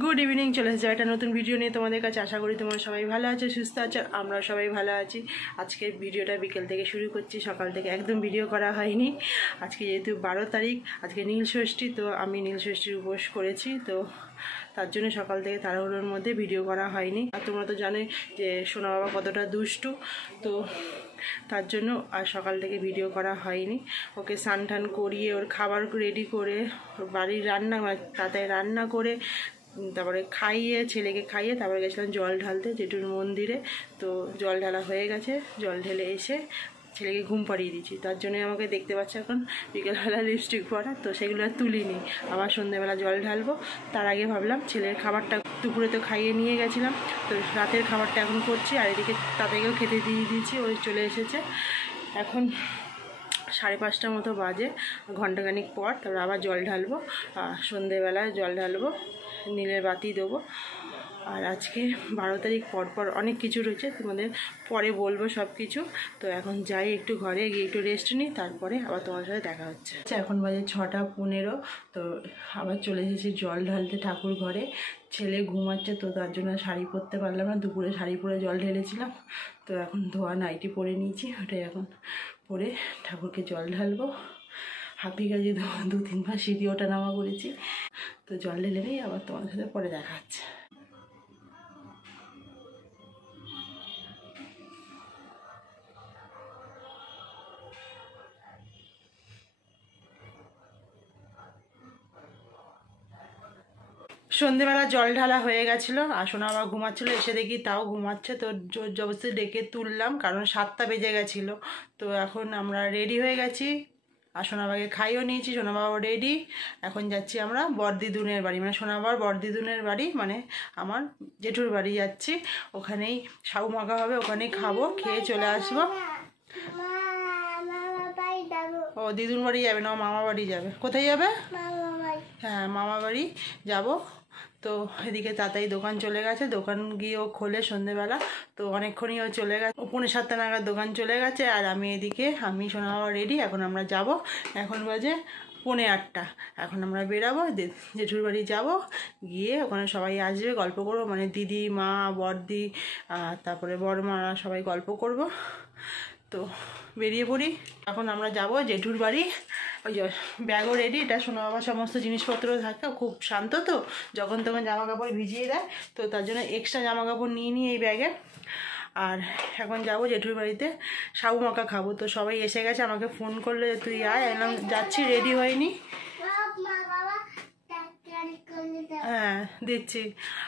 Good evening चले एसेছে একটা নতুন ভিডিও নিয়ে তোমাদের কাছে। আশা করি তোমরা সবাই ভালো আছো, সুস্থ আছো, আমরা সবাই ভালো আছি। আজকে ভিডিওটা বিকেল থেকে শুরু করছি, সকাল থেকে একদম ভিডিও করা হয়নি। আজকে যেহেতু 12 তারিখ, আজকে নীল ষষ্ঠী, তো আমি নীল ষষ্ঠীর উপোস করেছি, তো তার জন্য সকাল থেকে তাড়াহুড়োর মধ্যে ভিডিও করা হয়নি। আর তোমরা তো জানোই যে সোনা বাবা কতটা দুষ্টু, তো তার জন্য আর সকাল থেকে ভিডিও করা হয়নি। ওকে স্নান টান করিয়ে ওর খাবার রেডি করে ওর বাড়ির রান্না তাড়াতাড়ি রান্না করে তারপরে খাইয়ে ছেলেকে খাইয়ে তারপরে গেছিলাম জল ঢালতে জেঠুর মন্দিরে। তো জল ঢালা হয়ে গেছে, জল ঢেলে এসে ছেলেকে ঘুম পাড়িয়ে দিয়েছি। তার জন্য আমাকে দেখতে পাচ্ছে এখন বিকেলবেলা লিপস্টিক পরা, তো সেগুলো আর তুলিনি। আবার সন্ধ্যেবেলা জল ঢালবো, তার আগে ভাবলাম ছেলের খাবারটা দুপুরে তো খাইয়ে নিয়ে গেছিলাম, তো রাতের খাবারটা এখন করছি। আর এদিকে তাদেরকেও খেতে দিয়ে দিয়েছি, ওই চলে এসেছে। এখন 5:30 মতো বাজে, ঘণ্টাখানিক পর তারপর আবার জল ঢালবো, সন্ধ্যেবেলায় জল ঢালবো, নীলের বাতি দেবো। আর আজকে 12 তারিখ পর অনেক কিছু রয়েছে, তোমাদের পরে বলবো সব কিছু। তো এখন যাই একটু ঘরে গিয়ে একটু রেস্ট নিই, তারপরে আবার তোমার সাথে দেখা হচ্ছে। এখন বাজে 6:15, তো আবার চলে এসেছি জল ঢালতে ঠাকুর ঘরে। ছেলে ঘুমাচ্ছে, তো তার জন্য শাড়ি পরতে পারলাম না, দুপুরে শাড়ি পরে জল ঢেলেছিলাম। তো এখন ধোয়া নাইটি পরে নিয়েছি, ওটাই এখন পরে ঠাকুরকে জল ঢালবো। হাঁপি গাছে 2-3 বার সিঁড়ি ওঠা নামা করেছি, তো জল ঢেলে নেই, আবার তোমার সাথে পরে দেখা হচ্ছে। সন্ধেবেলা জল ঢালা হয়ে গেছিলো, আর সোনা আবার ঘুমাচ্ছিলো, এসে দেখি তাও ঘুমাচ্ছে। তো জোর জবরদস্তি ডেকে তুললাম, কারণ 7টা বেজে গেছিলো। তো এখন আমরা রেডি হয়ে গেছি, আর সোনাবাবাকে খাইও নিয়েছি, সোনাবাবাও রেডি। এখন যাচ্ছি আমরা বড়দিদুনের বাড়ি, মানে সোনাবাবার বড়দিদুনের বাড়ি, মানে আমার জেঠুর বাড়ি যাচ্ছি। ওখানেই সাউ মাখা হবে, ওখানেই খাবো, খেয়ে চলে আসবো। ও দিদুন বাড়ি যাবে না, ও মামা বাড়ি যাবে। কোথায় যাবে? হ্যাঁ, মামা বাড়ি যাব। তো এদিকে তাড়াতাড়ি দোকান চলে গেছে, দোকান গিয়েও খোলে সন্ধেবেলা, তো অনেকক্ষণই ও চলে গেছে, 7:45 নাগাদ দোকান চলে গেছে। আর আমি এদিকে সোনা বাবা রেডি, এখন আমরা যাব। এখন বাজে 7:45, এখন আমরা বেরাবো, জেঠুর বাড়ি যাব। গিয়ে ওখানে সবাই আসবে, গল্প করবো, মানে দিদি, মা, বড়দি, তারপরে বড়মারা সবাই গল্প করব। তো বেরিয়ে পড়ি, এখন আমরা যাব জেঠুর বাড়ি। ওই যে ব্যাগও রেডি, এটা সোনা বাবা সমস্ত জিনিসপত্র থাকে, খুব শান্ত, তো যখন তখন জামা কাপড় ভিজিয়ে দেয়, তো তার জন্য এক্সট্রা জামা কাপড় নিয়ে এই ব্যাগে। আর এখন যাবো জেঠুর বাড়িতে, সাবু মাখা খাবো। তো সবাই এসে গেছে, আমাকে ফোন করলে তুই আয়, এলাম, যাচ্ছি, রেডি হয়নি। হ্যাঁ দিচ্ছি।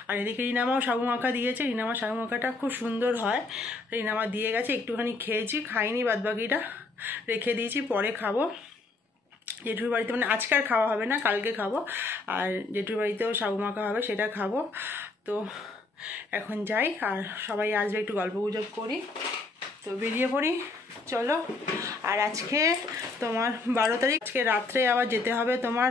আর এদিকে রিনামাও সাবু মাখা দিয়েছে, রিনামা সাবু মাখাটা খুব সুন্দর হয়, রিনামা দিয়ে গেছে, একটুখানি খেয়েছি, খাইনি, বাদবাকিটা রেখে দিয়েছি, পরে খাবো জেঠুর বাড়িতে। মানে আজকে আর খাওয়া হবে না, কালকে খাবো। আর জেঠুর বাড়িতেও সাবু মাখা হবে, সেটা খাবো। তো এখন যাই, আর সবাই আসবে, একটু গল্প গুজব করি, তো বেরিয়ে পড়ি, চলো। আর আজকে তোমার 12 তারিখ, আজকে রাত্রে আবার যেতে হবে তোমার,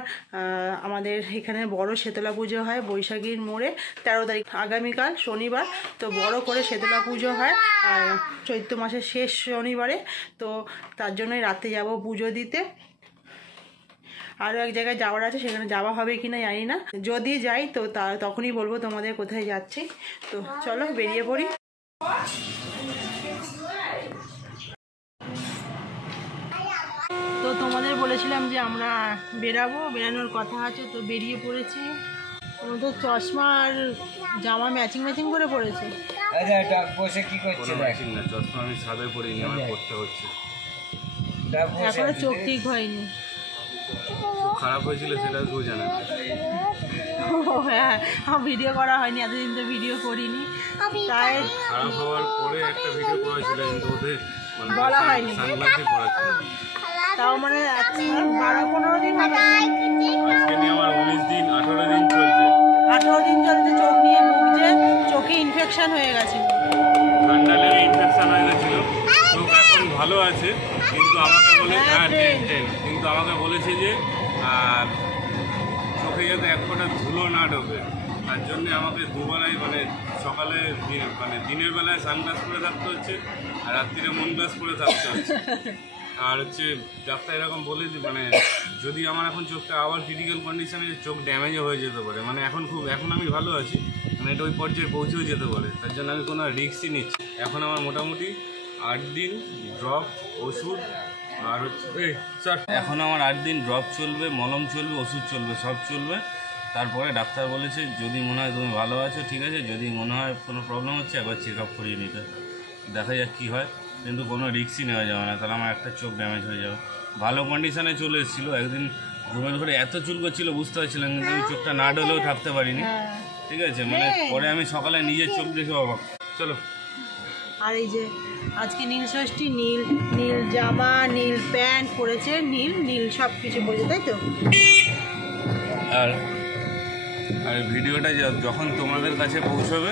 আমাদের এখানে বড় শীতলা পুজো হয় বৈশাখীর মোড়ে, 13 তারিখ আগামীকাল শনিবার। তো বড় করে শীতলা পুজো হয় আর চৈত্র মাসের শেষ শনিবারে, তো তার জন্যই রাতে যাব পুজো দিতে। আরও এক জায়গায় যাওয়ার আছে, সেখানে যাওয়া হবে কি না জানি না, যদি যাই তো তখনই বলবো তোমাদের কোথায় যাচ্ছি। তো চলো বেরিয়ে পড়ি। তো তোমাদের বলেছিলাম যে আমরা বেরানোর কথা আছে, তো বেরিয়ে পড়েছি। তোমাদের চশমা আর জামা ম্যাচিং করে পড়েছে। চশমা আমি সাদে পরিনি, আমার পড়তে হচ্ছে। এখনো চোখ ঠিক হয়নি, খারাপ হয়েছিল সেটা কেউ জানে না। হ্যাঁ, ভিডিও করা হয়নি, এতদিন তো ভিডিও করিনি, তাই খারাপ হওয়ার পরে একটা ভিডিও করা ছিল, কিন্তু ওদের বলা হয়নি, সানগ্লাসই পরা ছিল। তাও মানে 12-15 দিন হবে। আজকে নিয়ে আমার 19 দিন 18 দিন চলছে। 18 দিন চলতে চোখ নিয়ে ভুগছে, চোখে ইনফেকশন হয়ে গেছে, ঠান্ডা লেগে ইনফেকশন হয়ে গেছিল। চোখ এখন ভালো আছে, কিন্তু আমাকে বলে কিন্তু আমাকে বলেছে যে চোখে যাতে এক ফোঁটা ধুলো না ঢোকে, তার জন্যে আমাকে দুবেলায়, মানে সকালে মানে দিনের বেলায় সানগ্লাস পরে থাকতে হচ্ছে, আর রাত্রিরে মুন গ্লাস পরে থাকতে হচ্ছে। আর হচ্ছে ডাক্তার এরকম বলে মানে যদি আমার এখন চোখটা আবার ক্রিটিক্যাল কন্ডিশনে চোখ ড্যামেজও হয়ে যেতে পারে, মানে এখন আমি ভালো আছি, মানে এটা ওই পর্যায়ে পৌঁছেও যেতে পারে, তার জন্য আমি কোনো রিস্কই নিচ্ছি। এখন আমার মোটামুটি 8 দিন ড্রপ, ওষুধ আর হচ্ছে স্যার এখন আমার 8 দিন ড্রপ চলবে, মলম চলবে, ওষুধ চলবে, সব চলবে। তারপরে ডাক্তার বলেছে যদি মনে হয় তুমি ভালো আছো ঠিক আছে, যদি মনে হয় কোনো প্রবলেম হচ্ছে একবার চেক আপ করিয়ে নিতে, দেখা যাক কী হয়, কিন্তু কোনো রিস্কই নেওয়া যাবে না, তাহলে আমার একটা চোখ ড্যামেজ হয়ে যাবে। ভালো কন্ডিশনে চলে এসেছিলো, একদিন ঘুমের ঘরে এত চুল করছিল বুঝতে পারছিলাম, কিন্তু আমি চোখটা না ডলেও থাকতে পারিনি, ঠিক আছে, মানে পরে আমি সকালে নিজের চোখ দেখে অবাক। চলো। আর এই যে আজকে নীল ষষ্ঠী, নীল নীল জামা, নীল প্যান্ট পরেছে, নীল নীল সব কিছু পরেছে, তাই তো। আর ভিডিওটা যখন তোমাদের কাছে পৌঁছবে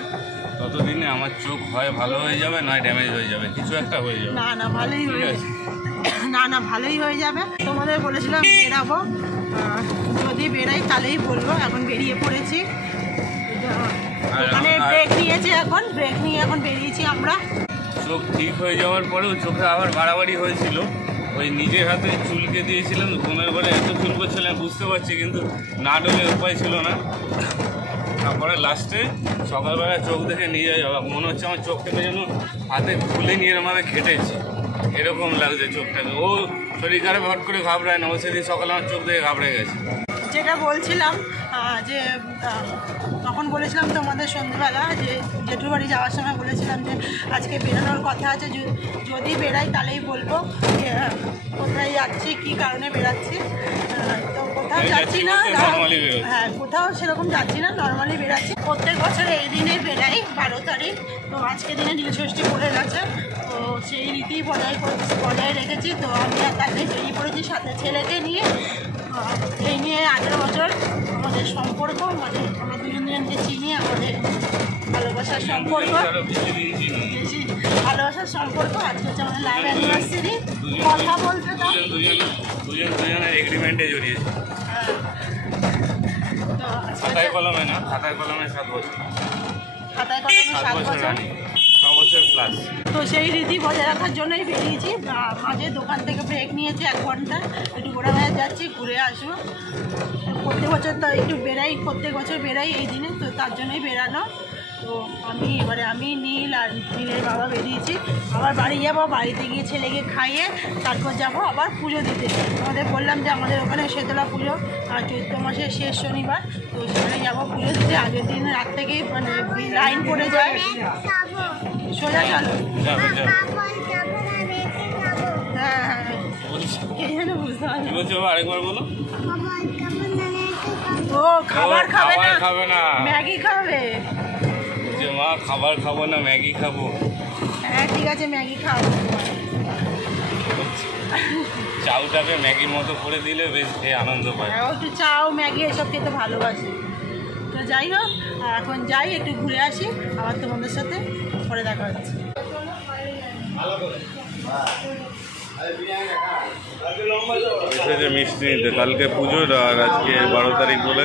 ততদিনে আমার চোখ হয় ভালো হয়ে যাবে, নয় ড্যামেজ হয়ে যাবে, কিছু একটা হয়ে যাবে। না ভালোই হয়ে যাবে, না ভালোই হয়ে যাবে। তোমাদের বলেছিলাম বেরাবো, যদি বেরাই তাহলেই বলবো। এখন বেরিয়ে পড়েছি, মানে ব্রেক নিয়েছি, এখন ব্রেক নিয়ে এখন বেরিয়েছি আমরা। চোখ ঠিক হয়ে যাওয়ার পরেও চোখে আবার বাড়াবাড়ি হয়েছিল, ওই নিজের হাতে চুলকে দিয়েছিলাম, ঘুমের ঘরে এত চুল করছিলাম বুঝতে পারছি, কিন্তু না ডলে উপায় ছিল না। তারপরে লাস্টে সকালবেলা চোখ দেখে নিয়ে যাওয়া মনে হচ্ছে আমার চোখটাকে যেন হাতে খুলে নিয়ে এরমভাবে খেটেছে, এরকম লাগছে চোখটাকে। ও শরীর খারাপ হট করে ঘাবড়ায় না, ও সেদিন সকালে আমার চোখ দেখে ঘাবড়ে গেছে। যেটা বলছিলাম যে তখন বলেছিলাম তোমাদের সন্ধ্যেবেলা যে জেঠুর বাড়ি যাওয়ার সময় বলেছিলাম যে আজকে বেরোনোর কথা আছে, যদি বেরাই তাহলেই বলবো যে কোথায় যাচ্ছি, কী কারণে বেরাচ্ছি। তো কোথাও যাচ্ছি না, হ্যাঁ কোথাও সেরকম যাচ্ছি না, নর্মালি বেরাচ্ছি। প্রত্যেক বছর এই দিনে বেরাই 12 তারিখ, তো আজকে দিনে নীল ষষ্ঠী পড়ে গেছে, তো সেই রীতি বজায় রেখেছি। তো আমি তাকে বেরিয়ে পড়েছি সাথে ছেলেকে নিয়ে। এই নিয়ে 18 বছর আমাদের সম্পর্ক, মানে আমরা দুজনকে চিনি, আমাদের ভালোবাসার সম্পর্ক, বেশি ভালোবাসার সম্পর্ক। আজকে হচ্ছে আমাদের লাইভ অ্যানিভার্সারি। কথা বলতে তো দুজনের এগ্রিমেন্টে জড়িয়েছে, তো খাতায় কলমে না, খাতায় কলমে 7 বছর, খাতায় কলমে 7 বছর, 6 বছর প্লাস। তো সেই রীতি বজায় রাখার জন্যই বেরিয়েছি। মাঝে দোকান থেকে ব্রেক নিয়েছি 1 ঘন্টা, একটু ঘোরাঘুরা যাচ্ছি, ঘুরে আসবো। প্রত্যেক বছর তো একটু বেরাই, প্রত্যেক বছর বেরাই এই দিনে, তো তার জন্যই বেরানো। তো আমি নীল আর নীলের বাবা বেরিয়েছি, আবার বাড়ি যাবো, বাড়িতে গিয়ে ছেলেকে খাইয়ে তারপর যাব আবার পুজো দিতে। আমাদের বললাম যে আমাদের ওখানে শীতলা পুজো আর চৈত্র মাসের শেষ শনিবার, তো সেখানে যাবো পুজো দিতে। আগের দিন রাত থেকেই মানে লাইন পড়ে যায়, সোজা চলো। হ্যাঁ কে যেন বুঝতে পারছি, আরেকবার বলো। ও খাবার খাবে না, ম্যাগি খাবে। যে মা খাবার খাবো না, ম্যাগি খাবো। হ্যাঁ ঠিক আছে, ম্যাগি খাবো। চাউটাকে ম্যাগির মতো করে দিলে বেশ খেয়ে আনন্দ পায়। হ্যাঁ একটু চাও ম্যাগি এসব খেতে ভালোবাসি। তো যাই হোক, এখন যাই একটু ঘুরে আসি, আবার তোমাদের সাথে পরে দেখা হচ্ছে। এসেছে মিষ্টি নিতে, কালকে পুজোর আর আজকে 12 তারিখ বলে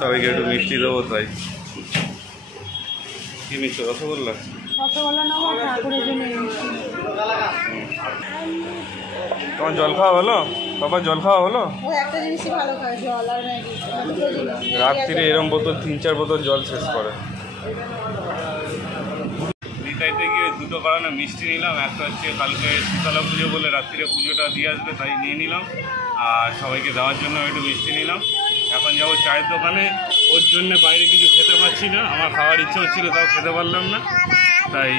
সবাইকে একটু মিষ্টি দেবো, তাই। কি মিষ্টি? রসগোল্লা। তোমার জল খাওয়া হলো? বাবা জল খাওয়া হলো? রাত্রিরে এরম বোতল 3-4 বোতল জল শেষ করে। নিতাইতে গিয়ে 2টো কারণে মিষ্টি নিলাম, একটা হচ্ছে কালকে শীতলা পুজো বলে রাত্রিরে পুজোটা দিয়ে আসবে তাই নিয়ে নিলাম, আর সবাইকে দেওয়ার জন্য একটু মিষ্টি নিলাম। এখন যাবো চায়ের দোকানে, ওর জন্য বাইরে কিছু খেতে পারছি না, আমার খাওয়ার ইচ্ছে হচ্ছিল তাও খেতে পারলাম না, তাই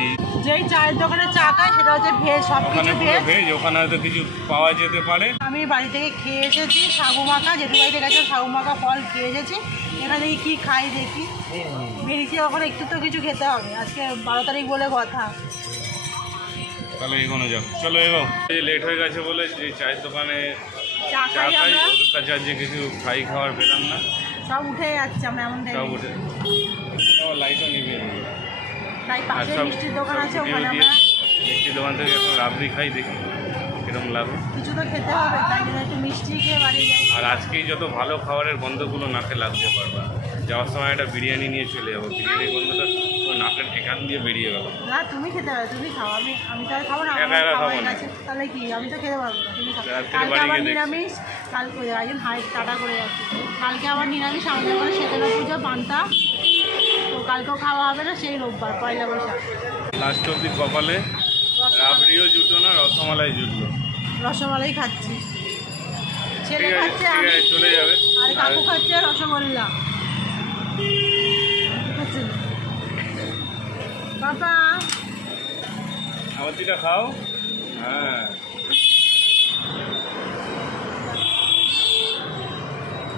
যেই চায়ের দোকানে চা খাই সেটা হচ্ছে ভেজ, সব ওখানে পুরো ভেজ, ওখানে হয়তো কিছু পাওয়া যেতে পারে। আমি বাড়ি থেকে খেয়ে এসেছি সাগু মাখা, জেঠু বাড়িতে গেছে সাগু মাখা ফল খেয়ে এসেছি। এখানে কি খাই দেখি, বেরিয়েছি ওখানে একটু তো কিছু খেতে হবে, আজকে 12 তারিখ বলে কথা। তাহলে এগোনো যাক, চলো এগো। লেট হয়ে গেছে বলে যে চায়ের দোকানে চা খাই, ওদের কাছে আজকে কিছু খাওয়ার পেলাম না, সব উঠে যাচ্ছে, আমরা এমন সব উঠে, লাইটও নিভিয়ে দিল। তাই পাশে মিষ্টির দোকান আছে, ওখানে আমরা মিষ্টির দোকান থেকে এখন রাবড়ি খাই, দেখি কিরকম লাগে। কিছু তো খেতে হবে, তাই জন্য একটু মিষ্টি খেয়ে বাড়ি যাই। আর আজকেই যত ভালো খাবারের গন্ধগুলো নাকে লাগতে পারবে। যাওয়ার সময় একটা বিরিয়ানি নিয়ে চলে যাবো। বিরিয়ানি গন্ধটা নাকের এখান দিয়ে বেরিয়ে গেল। না তুমি খেতে পারো, তুমি খাও, আমি তাহলে খাবো না। একা একা খাবো না। তাহলে কি আমি তো খেতে পারবো না, তুমি খাও। রাত্রে কালকে বাড়ি আবার গিয়ে নিরামিষ, কালকে একজন হাই টাটা করে যাচ্ছে, কালকে আবার নিরামিষ, আমাদের ওখানে শীতলা পুজো পান্তা, তো কালকেও খাওয়া হবে না, সেই রোববার পয়লা বৈশাখ। লাস্ট অব্দি কপালে রাবড়িও জুটলো না, রসমালাই জুটলো। রসমালাই খাচ্ছি, ছেলে ঠিক আছে, খাচ্ছে, ঠিক আমি আছে, চলে যাবে। আর কাকু খাচ্ছে রসগোল্লা। বাবা আমার যেটা খাও। হ্যাঁ,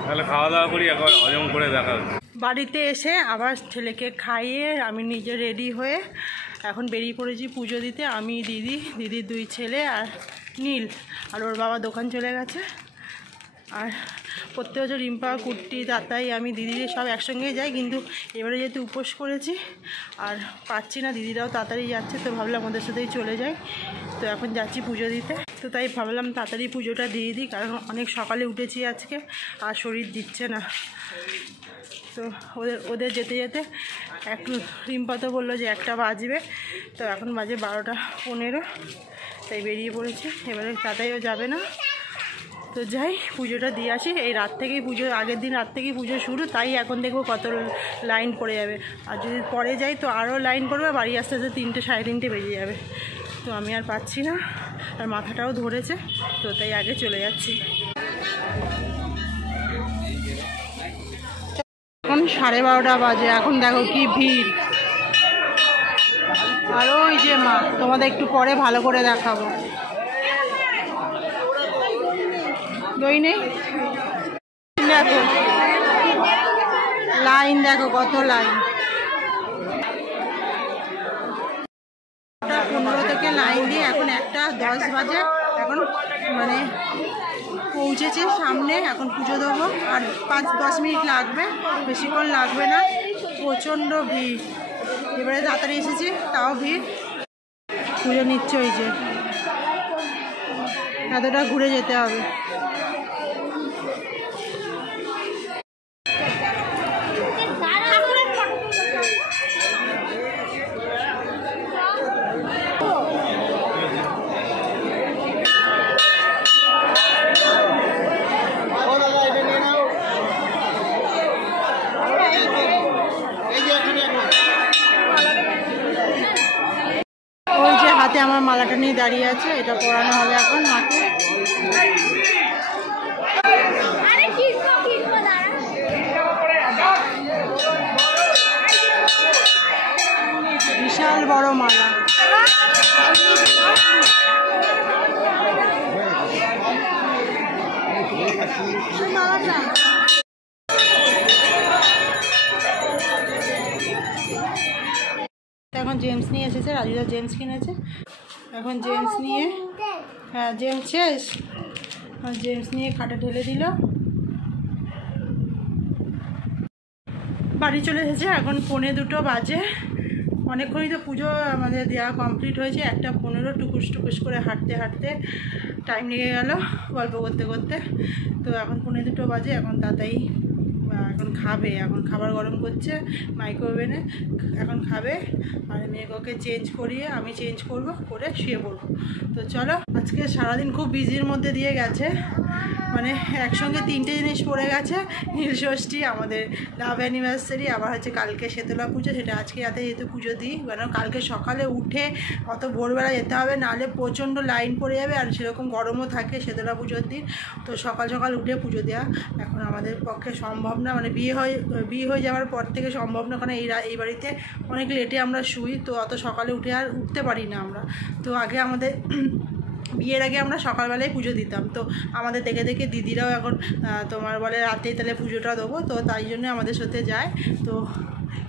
তাহলে খাওয়া দাওয়া করি, একবার হজম করে দেখা হচ্ছে। বাড়িতে এসে আবার ছেলেকে খাইয়ে আমি নিজে রেডি হয়ে এখন বেরিয়ে পড়েছি পুজো দিতে। আমি, দিদির 2 ছেলে আর নীল, আর ওর বাবা দোকান চলে গেছে। আর প্রত্যেক বছর রিম্পা, কুট্টি, তাতাই, আমি, দিদিদের সব একসঙ্গেই যাই, কিন্তু এবারে যেহেতু উপোস করেছি আর পারছি না, দিদিরাও তাড়াতাড়ি যাচ্ছে, তো ভাবলাম ওদের সাথেই চলে যাই। তো এখন যাচ্ছি পুজো দিতে, তো তাই ভাবলাম তাড়াতাড়ি পুজোটা দিয়ে দিই, কারণ অনেক সকালে উঠেছি আজকে আর শরীর দিচ্ছে না। তো ওদের যেতে যেতে রিম্পা তো বললো যে 1টা বাজবে, তো এখন বাজে 12:15, তাই বেরিয়ে পড়েছে। এবারে তাতাইও যাবে না, তো যাই পুজোটা দিয়ে আসি। এই রাত থেকেই পুজো, আগের দিন রাত থেকেই পুজো শুরু, তাই এখন দেখবো কত লাইন পড়ে যাবে। আর যদি পরে যাই তো আরও লাইন পড়বে, বাড়ি আসতে আসতে 3টে, 3:30 বেজে যাবে। তো আমি আর পাচ্ছি না, আর মাথাটাও ধরেছে, তো তাই আগে চলে যাচ্ছি। এখন 12:30 বাজে, এখন দেখো কি ভিড়। আর ওই যে মা, তোমাদের একটু পরে ভালো করে দেখাবো। দই নেই, দেখো লাইন, দেখো কত লাইন। 1:15 থেকে লাইন দিয়ে এখন 1:10 বাজে, এখন মানে পৌঁছেছে সামনে, এখন পুজো দেবো। আর 5-10 মিনিট লাগবে, বেশিক্ষণ লাগবে না। প্রচণ্ড ভিড়, এবারে তাড়াতাড়ি এসেছি তাও ভিড়। পুজো নিচ্ছে, ওই যে এতটা ঘুরে যেতে হবে। ওই যে হাতে আমার মালাটা নিয়ে দাঁড়িয়ে আছে, এটা পরানো হবে এখন মাকে। বিশাল বড় মালা। এখন জেমস নিয়ে এসেছে, রাজুদা জেমস কিনেছে, এখন জেমস নিয়ে, হ্যাঁ জেমস শেষ, জেমস নিয়ে খাটে ঢেলে দিল। বাড়ি চলে এসেছে, এখন 1:45 বাজে। অনেকক্ষণই তো পুজো আমাদের দেওয়া কমপ্লিট হয়েছে। 1:15 টুকুস টুকুস করে হাঁটতে হাঁটতে টাইম লেগে গেল গল্প করতে করতে। তো এখন 1:45 বাজে, এখন তাতাই এখন খাবে, এখন খাবার গরম করছে মাইক্রোওভেনে, এখন খাবে। আর মেয়েকে চেঞ্জ করিয়ে আমি চেঞ্জ করব, করে শুয়ে পড়বো। তো চলো, আজকে সারাদিন খুব বিজির মধ্যে দিয়ে গেছে, মানে একসঙ্গে 3টে জিনিস পড়ে গেছে। নীলষষ্ঠী, আমাদের লাভ অ্যানিভার্সারি, আবার হচ্ছে কালকে শীতলা পুজো, সেটা আজকে রাতে যেহেতু পুজো দিই, কারণ কালকে সকালে উঠে অত ভোরবেলা যেতে হবে, নাহলে প্রচণ্ড লাইন পড়ে যাবে, আর সেরকম গরমও থাকে শীতলা পুজোর দিন। তো সকাল সকাল উঠে পুজো দেওয়া এখন আমাদের পক্ষে সম্ভব না, মানে বিয়ে হয়ে যাওয়ার পর থেকে সম্ভব না, কারণ এই বাড়িতে অনেক লেটে আমরা শুই, তো অত সকালে উঠে আর উঠতে পারি না আমরা। তো আগে আমাদের বিয়ের আগে আমরা সকালবেলায় পুজো দিতাম, তো আমাদের দেখে দেখে দিদিরাও এখন তোমার বলে রাতেই তাহলে পুজোটা দেবো, তো তাই জন্য আমাদের সাথে যায়। তো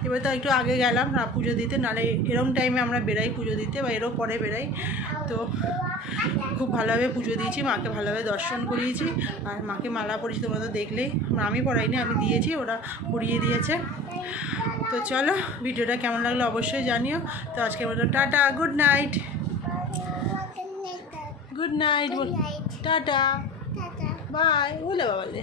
এবার তো একটু আগে গেলাম না পুজো দিতে, নাহলে এরম টাইমে আমরা বেরাই পুজো দিতে, বা এরও পরে বেরাই। তো খুব ভালোভাবে পুজো দিয়েছি, মাকে ভালোভাবে দর্শন করিয়েছি, আর মাকে মালা পরিয়েছি, তোমরা তো দেখলেই। আমি পড়াইনি, আমি দিয়েছি, ওরা পরিয়ে দিয়েছে। তো চলো, ভিডিওটা কেমন লাগলো অবশ্যই জানিও। তো আজকে মতো টাটা, গুড নাইট। গুড নাইট, টাটা, বাই, বলে বাবালে।